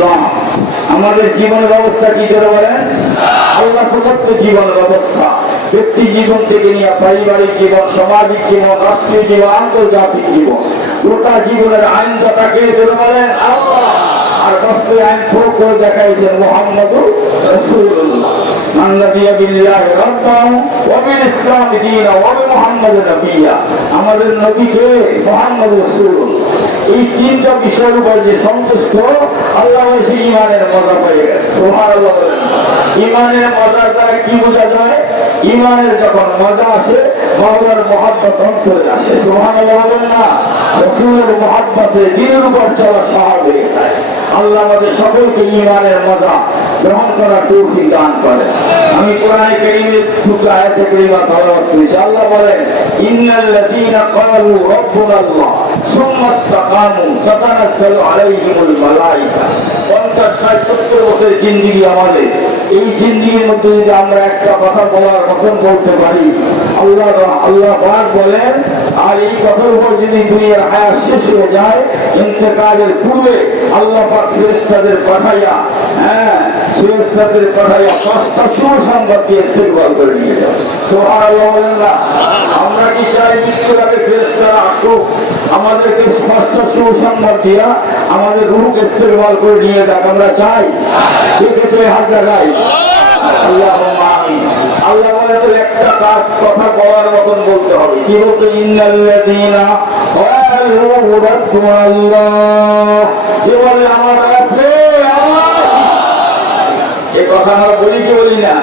ইসলাম আমাদের জীবন ব্যবস্থা কি করে বলেন? আল্লাহ প্রদত্ত জীবন ব্যবস্থা। ব্যক্তি জীবন থেকে নিয়ে পারিবারিক জীবন, সামাজিক জীবন, রাষ্ট্রীয় জীবন, আন্তর্জাতিক জীবন, গোটা জীবনের আইনটা কে ধরে বলেন? আল্লাহ। আর দশটি আইন প্রয়োগ করে দেখাইছেন মোহাম্মদ আমাদের নবীকে মোহাম্মদ রসুল এই তিনটা বিষয়ের উপর যে সন্তুষ্ট, আল্লাহ এসে ইমানের মজা পেয়ে গেছে। ইমানের মজার দ্বারা কি বোঝা যায়? ইমানের যখন মজা আসে মাওলার মহাব্বত অন্তরে আসে। বলেন না, রসুলের মহাব্বতে দিনের উপর চলা স্বাভাবিক আল্লাহ আমাদের সকলকে ইমানের মজা গ্রহণ দান করে আমি কোরআনে আয়াতে আল্লাহ বলেন রাব্বুনাল্লাহ। সুম্মা ইসতাকামু তাতানাজ্জালু আলাইহিমুল মালায়েকা 50 60 70 বছরের জিন্দেগি আমাদের। এই জিন্দেগির মধ্যে যদি আমরা পূর্বে আল্লাহ পাক পাঠাইয়া হ্যাঁ ফেরেশতাদের পাঠাইয়া পাঁচটা সুসংবাদ দিয়ে ইস্তেকবাল করে নিয়ে বলেন আমরা কি চাই মৃত্যুর আগে আসুক আমাদেরকে স্পষ্ট সুসংবাদ দিয়া আমাদের রূহকে ইস্তেকবাল করে নিয়ে যাক, আমরা চাই। ঠিক আছে হাত লাগাই আল্লাহ আল্লাহ কথা আমার বলি বলি না?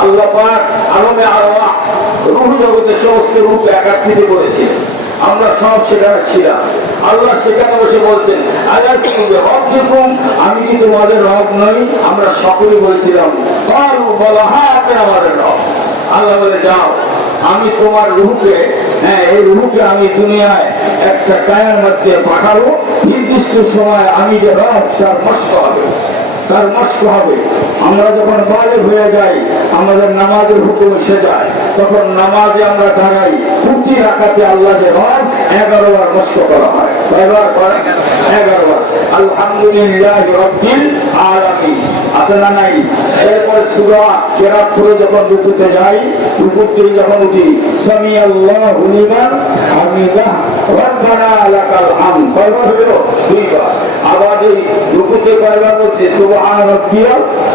আল্লাহ আলমে আরওয়া রূহ জগতের সমস্ত রূপ একাত্রিত করেছে আমরা সব ছিলাম আল্লাহ সেখানে বসে বলছেন রব দেখুন আমি কি তোমাদের রব নই? আমরা সকলে বলছিলাম আমাদের রব। আল্লাহ বলে, যাও, আমি তোমার রুহকে হ্যাঁ এই রুহকে আমি দুনিয়ায় একটা কায়ের মধ্যে পাঠাবো। নির্দিষ্ট সময় আমি যে রব, তার মস্ত হবে। তার মস্ত হবে। আমরা যখন বালে হয়ে যাই, আমাদের নামাজের হুকুম এসে যায় তখন নামাজে আমরা দাঁড়াই প্রতি রাখাতে আল্লাহ যে এগারো বার মস্ক করা হয়। আলহামদুলিল্লাহ আছে না নাই? সূরা কেরাত করে যখন রুকুতে যাই যখন উঠি সামি আল্লাহু লিমান হামিদাহ রব্বানা লাকাল হামদ। কয়বার হলো? দুইবার। আবার এই রুকুতে কয়বার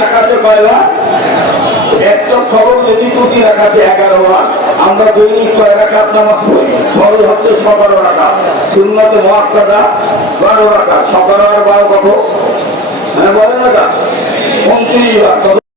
রাখাতে কয়বার একটা সরল যদি প্রতি রাখাতে এগারো বার আমরা দৈনিক কয় রাখাত নামাজ পড়ি? ফরজ হচ্ছে সতেরো রাখা শূন্যতে মহাক্কাটা বারো রাখা সতেরো আর বারো কত? হ্যাঁ বলেন না পঞ্চল্লিশ কত